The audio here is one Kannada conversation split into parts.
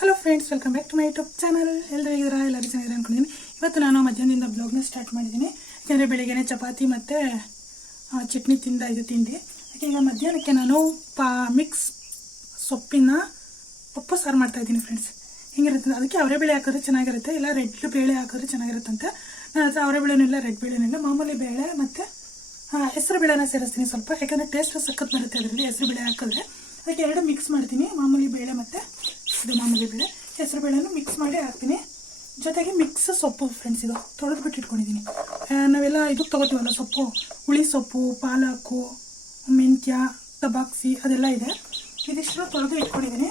Hello friends, welcome back to my YouTube channel. ಎಲ್ಲರೂ ಚೆನ್ನಾಗಿದ್ದಾರೆ ಅಂದ್ಕೊಂಡಿದ್ದೀನಿ. ಇವತ್ತು ನಾನು ಮಧ್ಯಾಹ್ನದಿಂದ ಬ್ಲಾಗ್ನ ಸ್ಟಾರ್ಟ್ ಮಾಡಿದ್ದೀನಿ. ಯಾಕೆಂದರೆ ಬೆಳಿಗ್ಗೆ ಚಪಾತಿ ಮತ್ತು ಚಟ್ನಿ ಇದು ತಿಂಡಿ. ಈಗ ಮಧ್ಯಾಹ್ನಕ್ಕೆ ನಾನು ಮಿಕ್ಸ್ ಸೊಪ್ಪಿನ ಪಪ್ಪು ಸಾರು ಮಾಡ್ತಾಯಿದ್ದೀನಿ ಫ್ರೆಂಡ್ಸ್. ಹೆಂಗಿರುತ್ತೆ ಅದಕ್ಕೆ ಅವರೆಬೇಳೆ ಹಾಕಿದ್ರೆ ಚೆನ್ನಾಗಿರುತ್ತೆ, ಇಲ್ಲ ರೆಡ್ ಬೇಳೆ ಹಾಕಿದ್ರೆ ಚೆನ್ನಾಗಿರುತ್ತಂತೆ. ನಾನು ಹತ್ರ ಅವರೆಬೇಳೆನೂ ಇಲ್ಲ, ರೆಡ್ ಬೇಳೆನೂ ಇಲ್ಲ, ಮಾಮೂಲಿ ಬೇಳೆ ಮತ್ತು ಹೆಸರು ಬೇಳೆನ ಸೇರಿಸ್ತೀನಿ ಸ್ವಲ್ಪ. ಯಾಕಂದರೆ ಟೇಸ್ಟ್ ಸಖತ್ ಬರುತ್ತೆ ಅದರಲ್ಲಿ ಹೆಸರು ಬೇಳೆ ಹಾಕಿದ್ರೆ. ಅದಕ್ಕೆ ಎರಡು ಮಿಕ್ಸ್ ಮಾಡ್ತೀನಿ, ಮಾಮೂಲಿ ಬೇಳೆ ಮತ್ತು ಇದು ಮಾಮೂಲಿ ಬೇಳೆ, ಹೆಸರು ಬೇಳೆನೂ ಮಿಕ್ಸ್ ಮಾಡಿ ಹಾಕ್ತೀನಿ. ಜೊತೆಗೆ ಮಿಕ್ಸ್ ಸೊಪ್ಪು ಫ್ರೆಂಡ್ಸ್, ಇದು ತೊಳೆದ್ಬಿಟ್ಟು ಇಟ್ಕೊಂಡಿದ್ದೀನಿ. ನಾವೆಲ್ಲ ಇದಕ್ಕೆ ತೊಗೋತೀವಲ್ಲ ಸೊಪ್ಪು, ಹುಳಿ ಸೊಪ್ಪು, ಪಾಲಕು, ಮೆಂತ್ಯ, ತಬಾಕ್ಸಿ ಅದೆಲ್ಲ ಇದೆ. ಇದಿಷ್ಟು ತೊಳೆದು ಇಟ್ಕೊಂಡಿದ್ದೀನಿ.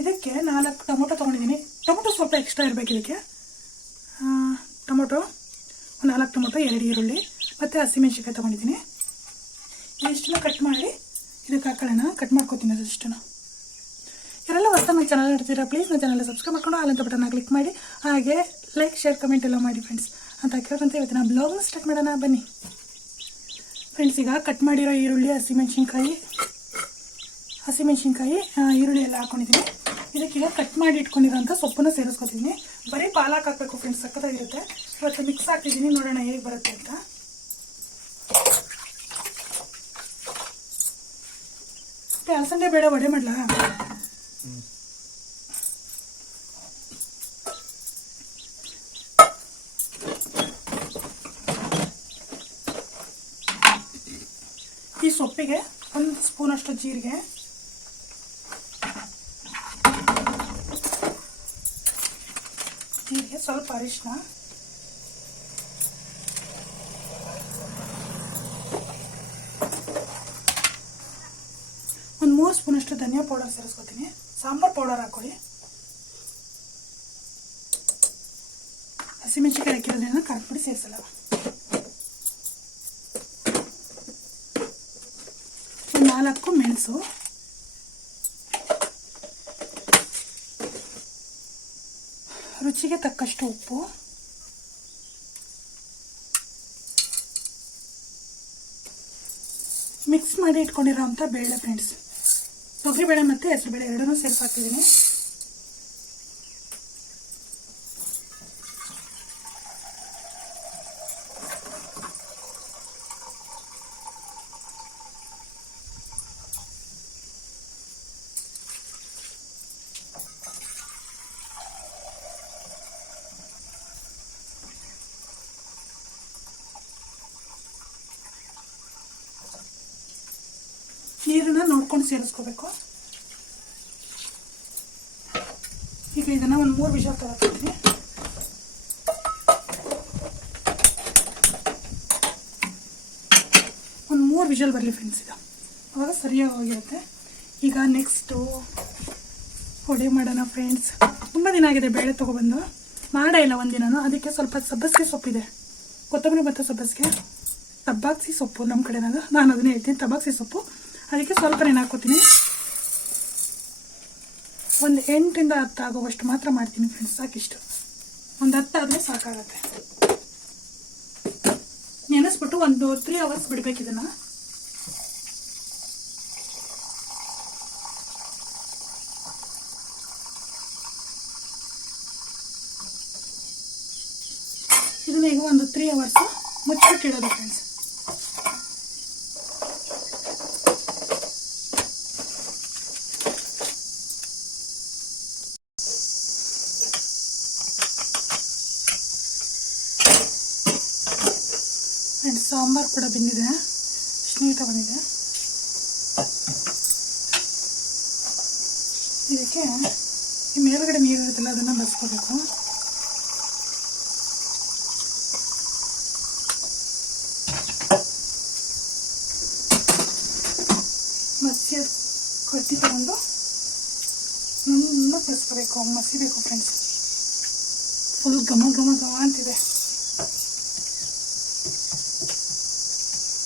ಇದಕ್ಕೆ 4 ಟೊಮೊಟೊ ತೊಗೊಂಡಿದ್ದೀನಿ. ಟೊಮೊಟೊ ಸ್ವಲ್ಪ ಎಕ್ಸ್ಟ್ರಾ ಇರಬೇಕು ಇದಕ್ಕೆ. ಟೊಮೊಟೊ 4 ಟೊಮೊಟೊ, 2 ಈರುಳ್ಳಿ ಮತ್ತು ಹಸಿಮೆಣ್ಸಿನ್ಕಾಯಿ ತೊಗೊಂಡಿದ್ದೀನಿ. ಇದಿಷ್ಟನ್ನು ಕಟ್ ಮಾಡಿ ಇದಕ್ಕೆ ಹಾಕೊಳ್ಳೋಣ. ಕಟ್ ಮಾಡ್ಕೊತೀನಿ ಅದಿಷ್ಟನ್ನು. ಯಾರೆಲ್ಲ ಹೊಸ ನನ್ನ ಚಾನಲ್ ನೋಡ್ತೀರಾ, ಪ್ಲೀಸ್ ನನ್ನ ಚಾನಲ್ ಸಬ್ಸ್ಕ್ರೈಬ್ ಮಾಡ್ಕೊಂಡು ಆಲಂತ ಬಟನ್ನ ಕ್ಲಿಕ್ ಮಾಡಿ, ಹಾಗೆ ಲೈಕ್, ಶೇರ್, ಕಮೆಂಟ್ ಎಲ್ಲ ಮಾಡಿ ಫ್ರೆಂಡ್ಸ್ ಅಂತ ಕೇಳ್ಕೊಂತ ಇವತ್ತು ನಾನು ಬ್ಲಾಗ್ನ ಸ್ಟಾರ್ಟ್ ಮಾಡೋಣ ಬನ್ನಿ ಫ್ರೆಂಡ್ಸ್. ಈಗ ಕಟ್ ಮಾಡಿರೋ ಈರುಳ್ಳಿ, ಹಸಿಮೆಣ್ಸಿನ್ಕಾಯಿ, ಈರುಳ್ಳಿ ಎಲ್ಲ ಹಾಕೊಂಡಿದ್ದೀನಿ. ಇದಕ್ಕೀಗ ಕಟ್ ಮಾಡಿ ಇಟ್ಕೊಂಡಿರೋಂಥ ಸೊಪ್ಪನ್ನು ಸೇರಿಸ್ಕೊತಿದ್ದೀನಿ. ಬರೀ ಪಾಲಕ್ ಹಾಕಬೇಕು ಫ್ರೆಂಡ್ಸ್, ಸಕ್ಕತ್ತಾಗಿರುತ್ತೆ. ಇವತ್ತು ಮಿಕ್ಸ್ ಹಾಕ್ತಿದ್ದೀನಿ, ನೋಡೋಣ ಹೇಗೆ ಬರುತ್ತೆ ಅಂತ. ಅಲಸಂದೆ ಬೇಡ ವಡೆ ಮಾಡಲಾ? ಈ ಸೊಪ್ಪಿಗೆ 1 ಸ್ಪೂನಷ್ಟು ಜೀರಿಗೆ, ಸ್ವಲ್ಪ ಅರಿಶಿನ, ಒಂದು 3 ಸ್ಪೂನಷ್ಟು ಧನಿಯಾ ಪೌಡರ್ ಸೇರಿಸ್ಕೊತೀನಿ. ಸಾಂಬಾರ್ ಪೌಡರ್ ಹಾಕೊಳ್ಳಿ. ಹಸಿಮೆಣಸಿನಕಾಯಿ ಹಾಕಿರೋದ್ರಿಂದ ಖಾರದ ಪುಡಿ ಸೇರಿಸಲ್ಲ. ಒಂದು 4 ಮೆಣಸು, ರುಚಿಗೆ ತಕ್ಕಷ್ಟು ಉಪ್ಪು, ಮಿಕ್ಸ್ ಮಾಡಿ ಇಟ್ಕೊಂಡಿರೋಂಥ ಬೇಳೆ ಫ್ರೆಂಡ್ಸ್. ತೊಗರಿಬೇಳೆ ಮತ್ತು ಹೆಸರುಬೇಳೆ ಎರಡನ್ನೂ ಸೇರಿಸಿ ಹಾಕ್ತಿದ್ದೀನಿ. ನೀರನ್ನ ನೋಡ್ಕೊಂಡು ಸೇರಿಸ್ಕೋಬೇಕು. ಈಗ ಇದನ್ನ ಒಂದು 3 ವಿಷಲ್ ತಗೋತೀನಿ. ಒಂದು 3 ವಿಷಲ್ ಬರಲಿ ಫ್ರೆಂಡ್ಸ್, ಇದು ಅವಾಗ ಸರಿಯಾಗಿ ಹೋಗಿರುತ್ತೆ. ಈಗ ನೆಕ್ಸ್ಟು ವಡೆ ಮಾಡೋಣ ಫ್ರೆಂಡ್ಸ್. ತುಂಬ ದಿನ ಆಗಿದೆ ಬೇಳೆ ತೊಗೊಬಂದು, ಮಾಡೇ ಇಲ್ಲ ಒಂದಿನೂ. ಅದಕ್ಕೆ ಸ್ವಲ್ಪ ಸಬ್ಬಸಿಗೆ ಸೊಪ್ಪಿದೆ, ಕೊತ್ತಂಬರಿ ಮತ್ತು ಸಬ್ಬಸಿಗೆ, ತಬಾಕ್ಸಿ ಸೊಪ್ಪು ನಮ್ಮ ಕಡೆ, ನಾನು ಅದನ್ನೇ ಹೇಳ್ತೀನಿ, ತಬಾಕ್ಸಿ ಸೊಪ್ಪು. ಅದಕ್ಕೆ ಸ್ವಲ್ಪ ನೆನೆ ಹಾಕೋತೀನಿ. ಒಂದು 8 ರಿಂದ 10 ಆಗುವಷ್ಟು ಮಾತ್ರ ಮಾಡ್ತೀನಿ ಫ್ರೆಂಡ್ಸ್, ಸಾಕಿಷ್ಟು. ಒಂದು 10 ಆದರೂ ಸಾಕಾಗತ್ತೆ. ನೆನೆಸ್ಬಿಟ್ಟು ಒಂದು 3 ಅವರ್ಸ್ ಬಿಡ್ಬೇಕು ಇದನ್ನ. ಇದನ್ನ ಈಗ ಒಂದು 3 ಅವರ್ಸ್ ಮುಚ್ಚಿಬಿಟ್ಟು ಇಡೋದು ಫ್ರೆಂಡ್ಸ್. ಸಾಂಬಾರು ಕೂಡ ಬೆಂದಿದೆ, ಇಷ್ಟು ನೀಟಾಗಿ ಬಂದಿದೆ. ಇದಕ್ಕೆ ಈ ಮೇಲ್ಗಡೆ ನೀರು ಇರುತ್ತಲ್ಲ ಅದನ್ನು ಬಸ್ಕೋಬೇಕು. ಮಸಿ ಕಟ್ಟಿ ತಗೊಂಡು ನಮ್ಮನ್ನು ಬಸ್ಕೋಬೇಕು, ಮಸಿಬೇಕು ಫ್ರೆಂಡ್ಸ್. ಫುಲ್ ಘಮ ಘಮ ಘಮ ಅಂತಿದೆ.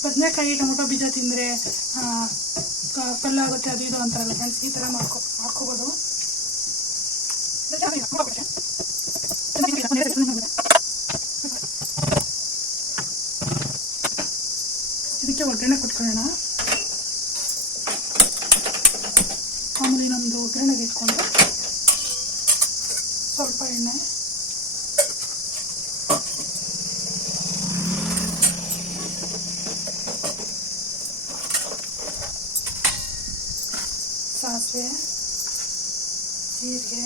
ಬದನೆಕಾಯಿ, ಟೊಮೊಟೊ ಬೀಜ ತಿಂದರೆ ಕಲ್ಲಾಗುತ್ತೆ, ಅದು ಇದು ಅಂತಾರಲ್ಲ ಫ್ರೆಂಡ್ಸ್. ಈ ಥರ ಮಾಡ್ಕೋಬೋದು. ಇದಕ್ಕೆ ಒಗ್ಗರಣೆ ಕೊಟ್ಕೊಳ್ಳೋಣ. ಮಾಮೂಲಿ ನಮ್ಮದು ಒಗ್ಗರಣೆಗೆ ಇಟ್ಕೊಂಡು ಸ್ವಲ್ಪ ಎಣ್ಣೆ, ಸಾಸಿವೆ, ಜೀರಿಗೆ,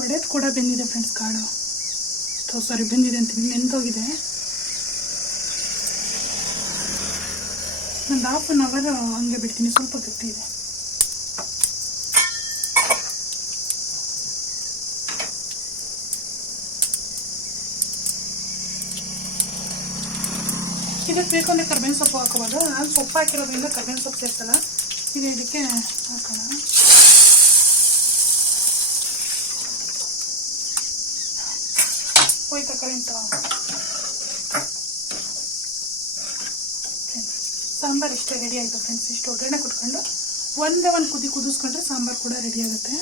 ಒಡೆದು ಕೂಡ ಬೆಂದಿದೆ ಫ್ರೆಂಡ್ಸ್ ಕಾಳು. ಸಾರಿ ಬೆಂದಿದೆ ಅಂತೀನಿ, ನೆಂದೋಗಿದೆ. ಒಂದು ½ ಹಂಗೆ ಬಿಡ್ತೀನಿ, ಸ್ವಲ್ಪ ಗಟ್ಟಿ ಇದೆ. ಇದಕ್ಕೆ ಬೇಕು ಅಂದರೆ ಕರ್ಬೇವಿನ ಸೊಪ್ಪು ಹಾಕೋಬೋದು. ನಾನು ಸೊಪ್ಪು ಹಾಕಿರೋದ್ರಿಂದ ಕರ್ಬೇವಿನ ಸೊಪ್ಪು ಸೇರ್ತಲ್ಲ, ಈಗ ಇದಕ್ಕೆ ಹಾಕೋಣ. ಹೋಯ್ತಾ ಕರೆಂಟು? ಸಾಂಬಾರು ಇಷ್ಟೇ ರೆಡಿ ಆಯಿತು ಫ್ರೆಂಡ್ಸ್. ಇಷ್ಟು ಒಗ್ಗರಣೆ ಕೊಟ್ಕೊಂಡು ಒಂದೇ ಒಂದು ಕುದಿಸ್ಕೊಂಡ್ರೆ ಸಾಂಬಾರು ಕೂಡ ರೆಡಿ ಆಗುತ್ತೆ.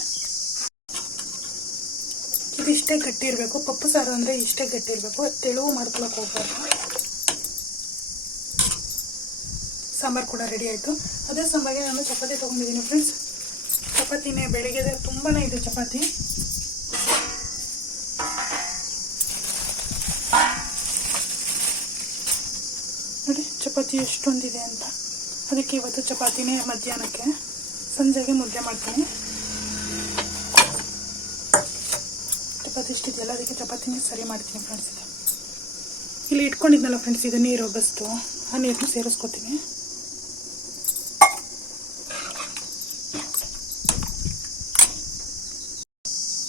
ಇದಿಷ್ಟೇ ಗಟ್ಟಿ ಇರಬೇಕು. ಪಪ್ಪು ಸಾರು ಅಂದರೆ ಇಷ್ಟೇ ಗಟ್ಟಿ ಇರಬೇಕು, ತೆಳುವು ಮಾಡ್ಕೊಳಕ್ಕೆ ಹೋಗ್ಬಾರ್ದು. ಸಾಂಬಾರು ಕೂಡ ರೆಡಿ ಆಯಿತು. ಅದೇ ಸಾಂಬಾರಿಗೆ ನಾನು ಚಪಾತಿ ತೊಗೊಂಡಿದ್ದೀನಿ ಫ್ರೆಂಡ್ಸ್. ಚಪಾತಿನೇ ಬೆಳಿಗ್ಗೆ ತುಂಬಾ ಇದೆ ಚಪಾತಿ. ನೋಡಿ ಚಪಾತಿ ಎಷ್ಟೊಂದಿದೆ ಅಂತ. ಅದಕ್ಕೆ ಇವತ್ತು ಚಪಾತಿನೇ ಮಧ್ಯಾಹ್ನಕ್ಕೆ, ಸಂಜೆಗೆ ಮುದ್ದೆ ಮಾಡ್ತೀನಿ. ಚಪಾತಿ ಇಷ್ಟಿದೆಯಲ್ಲ, ಅದಕ್ಕೆ ಚಪಾತಿನೇ ಸರಿ ಮಾಡ್ತೀನಿ ಫ್ರೆಂಡ್ಸ್. ಇಲ್ಲಿ ಇಟ್ಕೊಂಡಿದ್ನಲ್ಲ ಫ್ರೆಂಡ್ಸ್, ಇದು ನೀರು ಬಸ್ತು, ಆ ನೀರನ್ನು ಸೇರಿಸ್ಕೊತೀನಿ.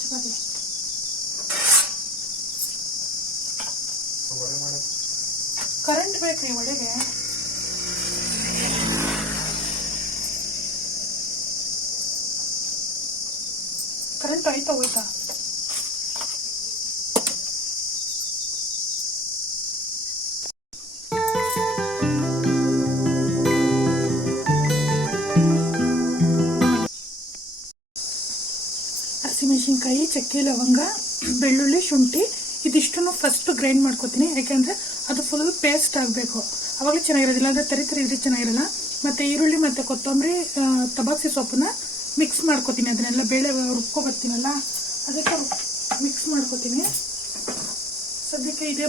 ಚಪಾತಿ ಕರೆಂಟ್ ಬೇಕ್ರಿ ಒಳಗೆ. ಕರೆಂಟ್ ಆಯ್ತಾ ಹೋಯ್ತಾ? ಹಸಿಮೆಣಸಿನ್ಕಾಯಿ, ಚಕ್ಕೆ, ಲವಂಗ, ಬೆಳ್ಳುಳ್ಳಿ, ಶುಂಠಿ ಇದಿಷ್ಟನ್ನು ಫಸ್ಟ್ ಗ್ರೈಂಡ್ ಮಾಡ್ಕೊತೀನಿ. ಯಾಕೆಂದರೆ ಅದು ಫುಲ್ ಪೇಸ್ಟ್ ಆಗಬೇಕು, ಅವಾಗಲೇ ಚೆನ್ನಾಗಿರೋದಿಲ್ಲ. ಅಂದರೆ ತರಿ ಇದ್ರೆ ಚೆನ್ನಾಗಿರಲ್ಲ. ಮತ್ತು ಈರುಳ್ಳಿ ಮತ್ತು ಕೊತ್ತಂಬರಿ, ತಬಾಕ್ಸಿ ಸೊಪ್ಪನ್ನ ಮಿಕ್ಸ್ ಮಾಡ್ಕೊತೀನಿ. ಅದನ್ನೆಲ್ಲ ಬೇಳೆ ರುಬ್ಕೊಬರ್ತೀನಲ್ಲ, ಅದಕ್ಕೆ ಮಿಕ್ಸ್ ಮಾಡ್ಕೊತೀನಿ. ಸದ್ಯಕ್ಕೆ ಇದೇ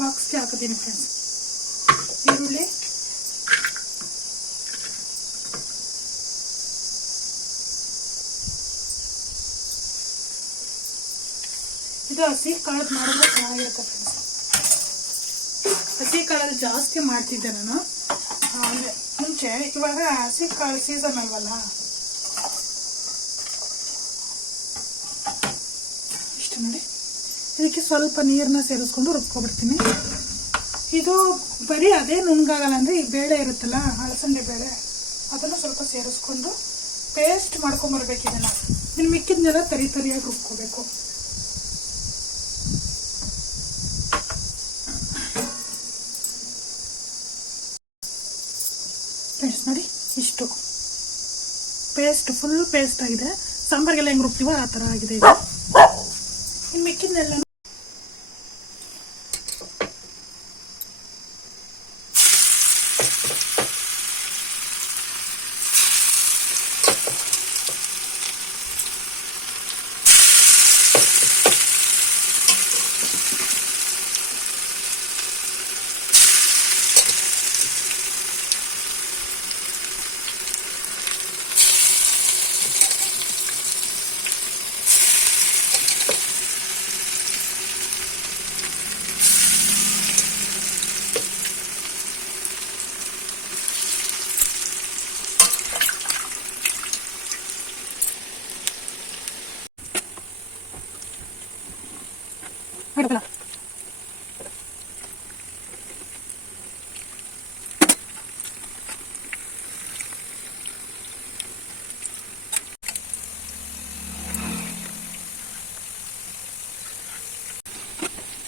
ಬಾಕ್ಸ್ಗೆ ಹಾಕೋತೀನಿ ಫ್ರೆಂಡ್ಸ್. ಈರುಳ್ಳಿ, ಇದು ಹಸಿ ಕಾಳದ್ದು ಮಾಡಿದ್ರೆ ಚೆನ್ನಾಗಿರುತ್ತೆ ಫ್ರೆಂಡ್ಸ್. ಹಸಿ ಕಾಳಲ್ಲಿ ಜಾಸ್ತಿ ಮಾಡ್ತಿದ್ದೆ ನಾನು ಅಂದರೆ ಮುಂಚೆ. ಇವಾಗ ಹಸಿ ಕಾಳು ಸೀಸನ್ ಅಲ್ವಲ್ಲ, ಇಷ್ಟು ನೋಡಿ. ಇದಕ್ಕೆ ಸ್ವಲ್ಪ ನೀರನ್ನ ಸೇರಿಸ್ಕೊಂಡು ರುಬ್ಕೊಬಿಡ್ತೀನಿ. ಇದು ಬರೀ ಅದೇ ನುಣ್ಣಗಾಗಲ್ಲ, ಅಂದರೆ ಈ ಬೇಳೆ ಇರುತ್ತಲ್ಲ, ಅಲಸಂದೆ ಬೇಳೆ, ಅದನ್ನು ಸ್ವಲ್ಪ ಸೇರಿಸ್ಕೊಂಡು ಪೇಸ್ಟ್ ಮಾಡ್ಕೊಂಬರ್ಬೇಕು. ಇದನ್ನು ಇನ್ನು ಮಿಕ್ಕಿದ್ನೆಲ್ಲ ತರಿಯಾಗಿ ರುಬ್ಕೋಬೇಕು. ಫ್ರೆಂಡ್ಸ್ ನೋಡಿ, ಇಷ್ಟು ಪೇಸ್ಟ್, ಫುಲ್ ಪೇಸ್ಟ್ ಆಗಿದೆ. ಸಾಂಬಾರಿಗೆಲ್ಲ ಹೆಂಗೆ ರುಬ್ತೀವೋ ಆ ಥರ ಆಗಿದೆ ಇದು. ಇನ್ನು ಮಿಕ್ಕಿದ್ನೆಲ್ಲ ಬಿಡಲ್ಲ.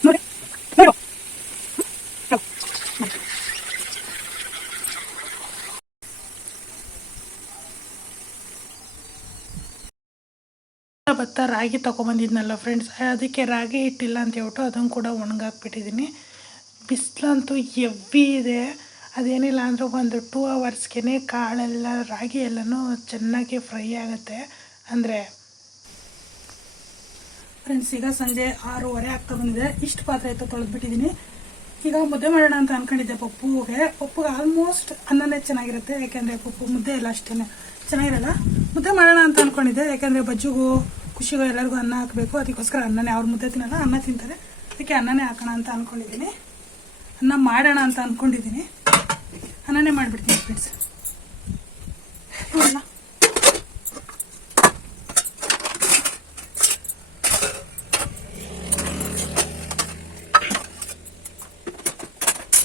ನೋಡಿ ಭತ್ತ ರಾಗಿ ತೊಗೊಬಂದಿದ್ನಲ್ಲ ಫ್ರೆಂಡ್ಸ್, ಅದಕ್ಕೆ ರಾಗಿ ಹಿಟ್ಟಿಲ್ಲ ಅಂತ ಹೇಳ್ಬಿಟ್ಟು ಅದನ್ನು ಕೂಡ ಒಣಗಾಕ್ಬಿಟ್ಟಿದ್ದೀನಿ. ಬಿಸಿಲಂತೂ ಹೆವಿ ಇದೆ. ಅದೇನಿಲ್ಲ ಅಂದರೂ ಒಂದು 2 ಅವರ್ಸ್ಗೆ ಕಾಳೆಲ್ಲ ರಾಗಿ ಎಲ್ಲನೂ ಚೆನ್ನಾಗಿ ಫ್ರೈ ಆಗುತ್ತೆ. ಅಂದರೆ ಫ್ರೆಂಡ್ಸ್ ಈಗ ಸಂಜೆ 6:30 ಆಗ್ತಾ ಬಂದಿದೆ. ಇಷ್ಟು ಪಾತ್ರೆ ಆಯಿತು ತೊಳೆದ್ಬಿಟ್ಟಿದ್ದೀನಿ. ಈಗ ಮುದ್ದೆ ಮಾಡೋಣ ಅಂತ ಅಂದ್ಕೊಂಡಿದ್ದೆ. ಪಪ್ಪುಗೆ ಆಲ್ಮೋಸ್ಟ್ ಅನ್ನನೇ ಚೆನ್ನಾಗಿರುತ್ತೆ, ಯಾಕೆಂದರೆ ಪಪ್ಪು ಮುದ್ದೆ ಎಲ್ಲ ಅಷ್ಟೇ ಚೆನ್ನಾಗಿರಲ್ಲ. ಮುದ್ದೆ ಮಾಡೋಣ ಅಂತ ಅಂದ್ಕೊಂಡಿದ್ದೆ, ಯಾಕೆಂದರೆ ಬಜ್ಜಿಗೂ ಖುಷಿಗೂ ಎಲ್ಲರಿಗೂ ಅನ್ನ ಹಾಕಬೇಕು. ಅದಕ್ಕೋಸ್ಕರ ಅನ್ನನೇ, ಅವ್ರು ಮುದ್ದೆ ತಿನ್ನಲ್ಲ, ಅನ್ನ ತಿಂತಾರೆ, ಅದಕ್ಕೆ ಅನ್ನನೇ ಹಾಕೋಣ ಅಂತ ಅಂದ್ಕೊಂಡಿದ್ದೀನಿ. ಅನ್ನ ಮಾಡೋಣ ಅಂತ ಅಂದ್ಕೊಂಡಿದ್ದೀನಿ. ಅನ್ನನೇ ಮಾಡಿಬಿಡ್ತೀನಿ ಫ್ರೆಂಡ್ಸ್. ನೋಡೋಣ.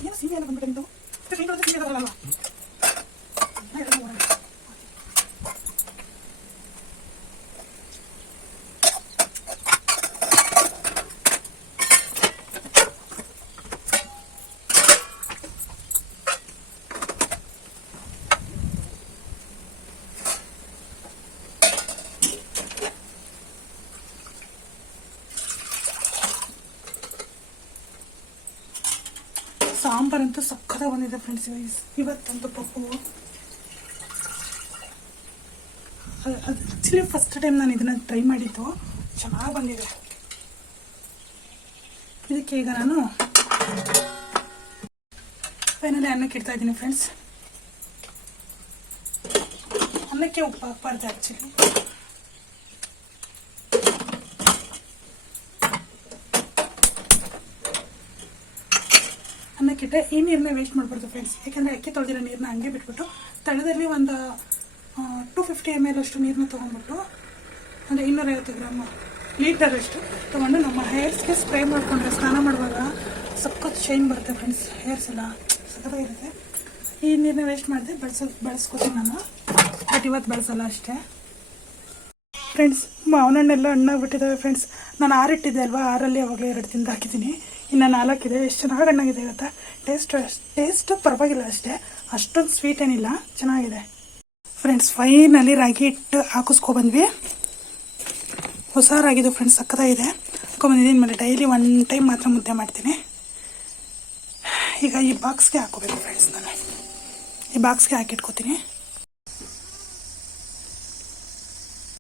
ಏನು ಸೀಮೆ ಎಲ್ಲ ಬಂದ್ಬಿಟ್ಟು ಸೀಮೆ ಬರಲ್ಲ. ಸಾಂಬಾರಂತೂ ಸಕ್ಕತ್ತಾಗಿ ಬಂದಿದೆ ಫ್ರೆಂಡ್ಸ್. ಇವತ್ತಂತೂ ಪಪ್ಪು ಅದು ಆ್ಯಕ್ಚುಲಿ ಫಸ್ಟ್ ಟೈಮ್ ನಾನು ಇದನ್ನು ಟ್ರೈ ಮಾಡಿದ್ದು, ಚೆನ್ನಾಗಿ ಬಂದಿದೆ. ಇದಕ್ಕೆ ಈಗ ನಾನು ಫೈನಲಿ ಅನ್ನಕ್ಕೆ ಇಡ್ತಾ ಇದ್ದೀನಿ ಫ್ರೆಂಡ್ಸ್. ಅನ್ನಕ್ಕೆ ಉಪ್ಪು ಹಾಕ್ಬಾರ್ದು ಆ್ಯಕ್ಚುಲಿ. ಅನ್ನಕ್ಕಿಟ್ಟೆ ಈ ನೀರನ್ನ ವೇಸ್ಟ್ ಮಾಡಬಾರ್ದು ಫ್ರೆಂಡ್ಸ್, ಯಾಕೆಂದರೆ ಅಕ್ಕಿ ತೊಳೆದಿರೋ ನೀರನ್ನ ಹಂಗೆ ಬಿಟ್ಬಿಟ್ಟು ತಳದಲ್ಲಿ ಒಂದು 250 ml ಅಷ್ಟು ನೀರನ್ನ ತೊಗೊಂಡ್ಬಿಟ್ಟು, ಅಂದರೆ 250 ಗ್ರಾಮ್ ಲೀಟರಷ್ಟು ತೊಗೊಂಡು ನಮ್ಮ ಹೇರ್ಸ್ಗೆ ಸ್ಪ್ರೇ ಮಾಡಿಕೊಂಡ್ರೆ ಸ್ನಾನ ಮಾಡುವಾಗ ಸಖತ್ ಶೈನ್ ಬರುತ್ತೆ ಫ್ರೆಂಡ್ಸ್. ಹೇರ್ಸ್ ಎಲ್ಲ ಸಖತ್ತಾಗಿರುತ್ತೆ. ಈ ನೀರನ್ನ ವೇಸ್ಟ್ ಮಾಡಿದೆ ಬಳಸ್ಕೊತೀನಿ ನಾನು, ಬಟ್ ಇವತ್ತು ಬಳಸಲ್ಲ ಅಷ್ಟೇ ಫ್ರೆಂಡ್ಸ್. ಮಾವನಣ್ಣೆಲ್ಲ ಹಣ್ಣಾಗ್ಬಿಟ್ಟಿದ್ದಾವೆ ಫ್ರೆಂಡ್ಸ್. ನಾನು 6 ಇಟ್ಟಿದ್ದೆ ಅಲ್ವಾ, 6ರಲ್ಲಿ ಅವಾಗಲೇ 2 ತಿಂದು ಹಾಕಿದ್ದೀನಿ. ಇನ್ನು 4 ಇದೆ. ಎಷ್ಟು ಚೆನ್ನಾಗಿ ಹಣ್ಣಾಗಿದೆ ಗೊತ್ತಾ. ಟೇಸ್ಟು ಪರವಾಗಿಲ್ಲ ಅಷ್ಟೇ, ಅಷ್ಟೊಂದು ಸ್ವೀಟ್ ಏನಿಲ್ಲ, ಚೆನ್ನಾಗಿದೆ ಫ್ರೆಂಡ್ಸ್. ಫೈನಲಿ ರಾಗಿ ಹಿಟ್ಟು ಹಾಕಿಸ್ಕೊಬಂದ್ವಿ. ಹೊಸ ರಾಗಿದು ಫ್ರೆಂಡ್ಸ್, ಸಕ್ಕತ್ತಾಗಿದೆ. ಹಾಕೊಂಬಂದಿದ್ದೀನಿ. ಮೇಲೆ ಡೈಲಿ 1 ಟೈಮ್ ಮಾತ್ರ ಮುದ್ದೆ ಮಾಡ್ತೀನಿ. ಈಗ ಈ ಬಾಕ್ಸ್ಗೆ ಹಾಕೋಬೇಕು ಫ್ರೆಂಡ್ಸ್. ನಾನು ಈ ಬಾಕ್ಸ್ಗೆ ಹಾಕಿಟ್ಕೋತೀನಿ.